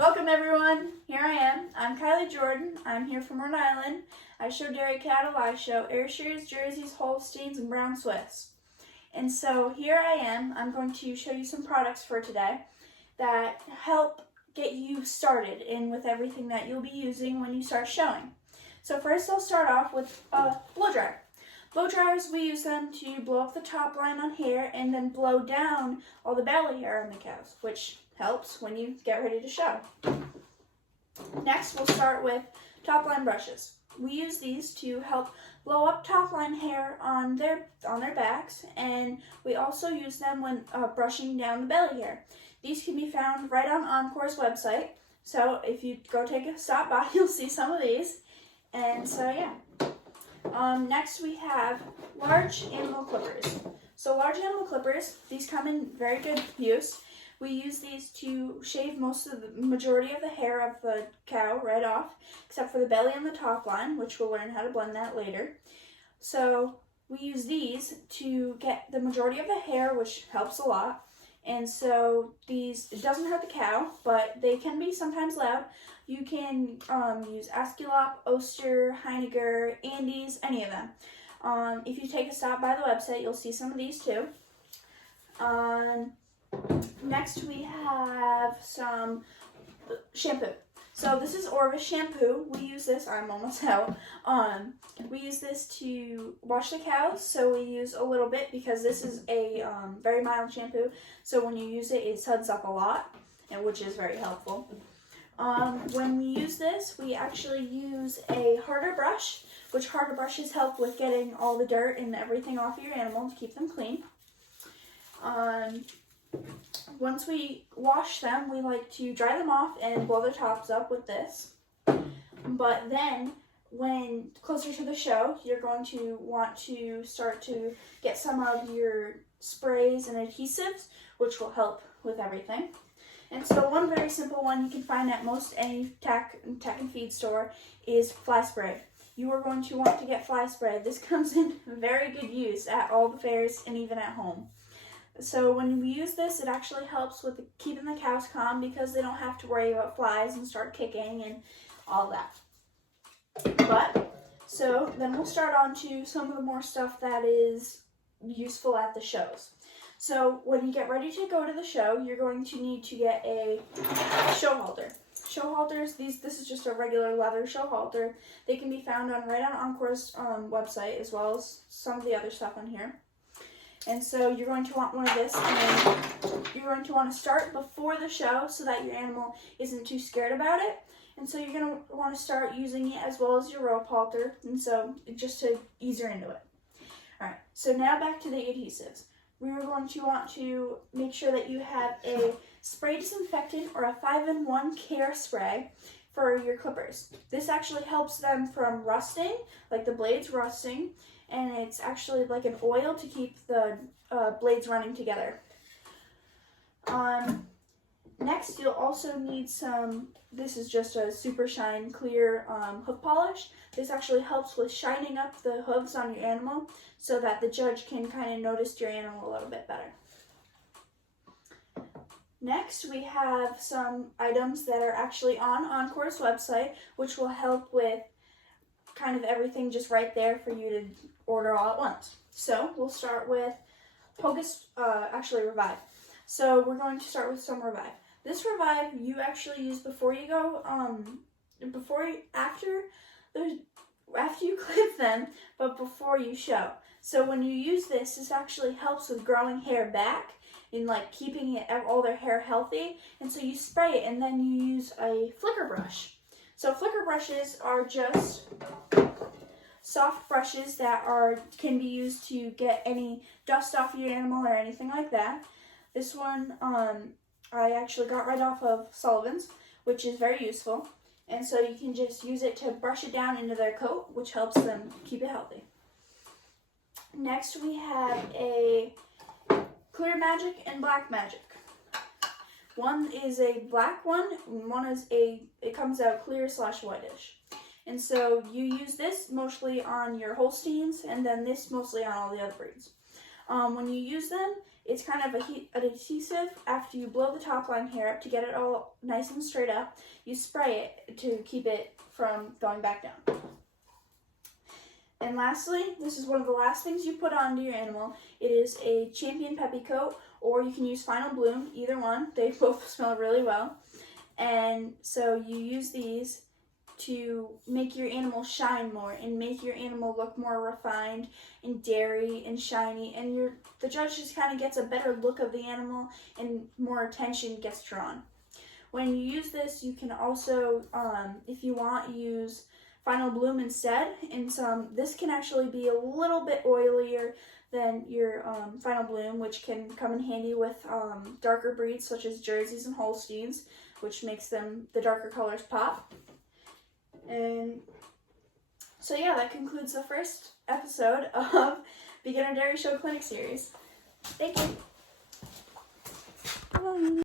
Welcome everyone, here I am. I'm Kylie Jordan. I'm here from Rhode Island. I show dairy cattle, I show Ayrshires, Jerseys, Holsteins, and Brown Swiss. And so here I am, I'm going to show you some products for today that help get you started in with everything that you'll be using when you start showing. So first I'll start off with a blow dryer. Blow dryers, we use them to blow up the top line on hair and then blow down all the belly hair on the cows, which helps when you get ready to show. Next, we'll start with top line brushes. We use these to help blow up top line hair on their backs, and we also use them when brushing down the belly hair. These can be found right on Encore's website, so if you go take a stop by, you'll see some of these. And so yeah. Next we have large animal clippers. So large animal clippers, these come in very good use. We use these to shave most of the majority of the hair of the cow right off, except for the belly and the top line, which we'll learn how to blend that later. So we use these to get the majority of the hair, which helps a lot. And so these, it doesn't hurt the cow, but they can be sometimes loud. You can use Aeskulap, Oster, Heiniger, Andes, any of them. If you take a stop by the website, you'll see some of these too. Next we have some shampoo. So this is Orvis shampoo. We use this, I'm almost out. We use this to wash the cows, so we use a little bit because this is a very mild shampoo. So when you use it, it suds up a lot, and which is very helpful. When we use this, we actually use a harder brush, which harder brushes help with getting all the dirt and everything off of your animal to keep them clean. Once we wash them, we like to dry them off and blow their tops up with this. But then, when closer to the show, you're going to want to start to get some of your sprays and adhesives, which will help with everything. And so one very simple one you can find at most any tack and feed store is fly spray. You are going to want to get fly spray. This comes in very good use at all the fairs and even at home. So when we use this, it actually helps with keeping the cows calm because they don't have to worry about flies and start kicking and all that. So then we'll start on to some of the more stuff that is useful at the shows. So when you get ready to go to the show, you're going to need to get a show halter. Show halters, this is just a regular leather show halter. They can be found right on Encore's website, as well as some of the other stuff on here. And so you're going to want one of this, and you're going to want to start before the show so that your animal isn't too scared about it. And so you're going to want to start using it as well as your rope halter, and so just to ease her into it. Alright, so now back to the adhesives. We are going to want to make sure that you have a spray disinfectant or a 5-in-1 care spray for your clippers. This actually helps them from rusting, like the blades rusting, and it's actually like an oil to keep the blades running together. Next, you'll also need some, this is just a super shine clear hoof polish. This actually helps with shining up the hooves on your animal so that the judge can kind of notice your animal a little bit better. Next, we have some items that are actually on Encore's website, which will help with kind of everything just right there for you to order all at once. So we'll start with Revive. So we're going to start with some Revive. This Revive you actually use before you go, after you clip them, but before you show. So when you use this, this actually helps with growing hair back and like keeping all their hair healthy. And so you spray it and then you use a flicker brush. So flicker brushes are just soft brushes that can be used to get any dust off your animal or anything like that. This one I actually got right off of Sullivan's, which is very useful. And so you can just use it to brush it down into their coat, which helps them keep it healthy. Next we have a Clear Magic and Black Magic. One is a black one, and one is it comes out clear/whitish. And so you use this mostly on your Holsteins, and then this mostly on all the other breeds. When you use them, it's kind of an adhesive. After you blow the top line hair up to get it all nice and straight up, you spray it to keep it from going back down. And lastly, this is one of the last things you put onto your animal. It is a Champion Peppy Coat, or you can use Final Bloom, either one. They both smell really well. And so you use these to make your animal shine more and make your animal look more refined and dairy and shiny, and the judge just kind of gets a better look of the animal and more attention gets drawn. When you use this, you can also, if you want, use Final Bloom instead. And this can actually be a little bit oilier than your Final Bloom, which can come in handy with darker breeds such as Jerseys and Holsteins, which makes the darker colors pop. And so yeah, that concludes the first episode of Beginner Dairy Show Clinic Series. Thank you.